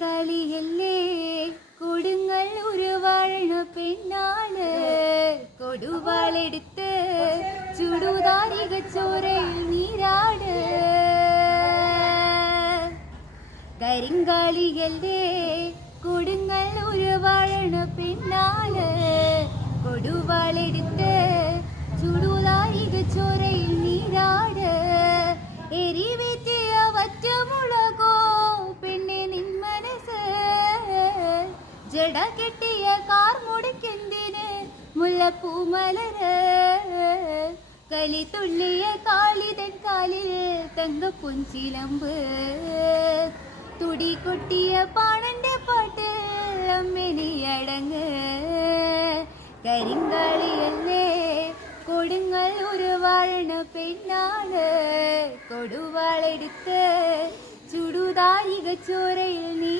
കളിയല്ലേ കൊടുങ്ങൾ ഉരുവാഴണ പെണ്ണാണ് കൊടുവാളെടുത്ത് ചുടുതാരിക ചോരയിൽ നീരാട് കരിങ്കാളിയല്ലേ കൊടുങ്ങൾ ഉരുവാഴണ പെണ്ണാണ് കൊടുവാളെടുത്ത് ചുടുതാരിക ചോരയിൽ നീരാട് എരിവേറ്റിയ വറ്റമുളകോ പെണ്ണെ നിൻ മനസ്സ് ജട കെട്ടിയ കാർ മുടക്കെന്തിന് മുല്ലപ്പൂമലര് കലി തുള്ളിയ കാളിതൻ കാലിൽ തങ്കപ്പൊഞ്ചിലമ്പ് തുടി കൊട്ടിയ പാണന്റെ പാട്ട് അമ്മിനിയടങ്ങ് കരിങ്കാളിയല്ലേ കൊടുങ്ങൾ ഉരുവാഴണ പെണ്ണാണ് കൊടുവാളെടുത്ത് ചുടുതാരിക ചോരയിൽ നീ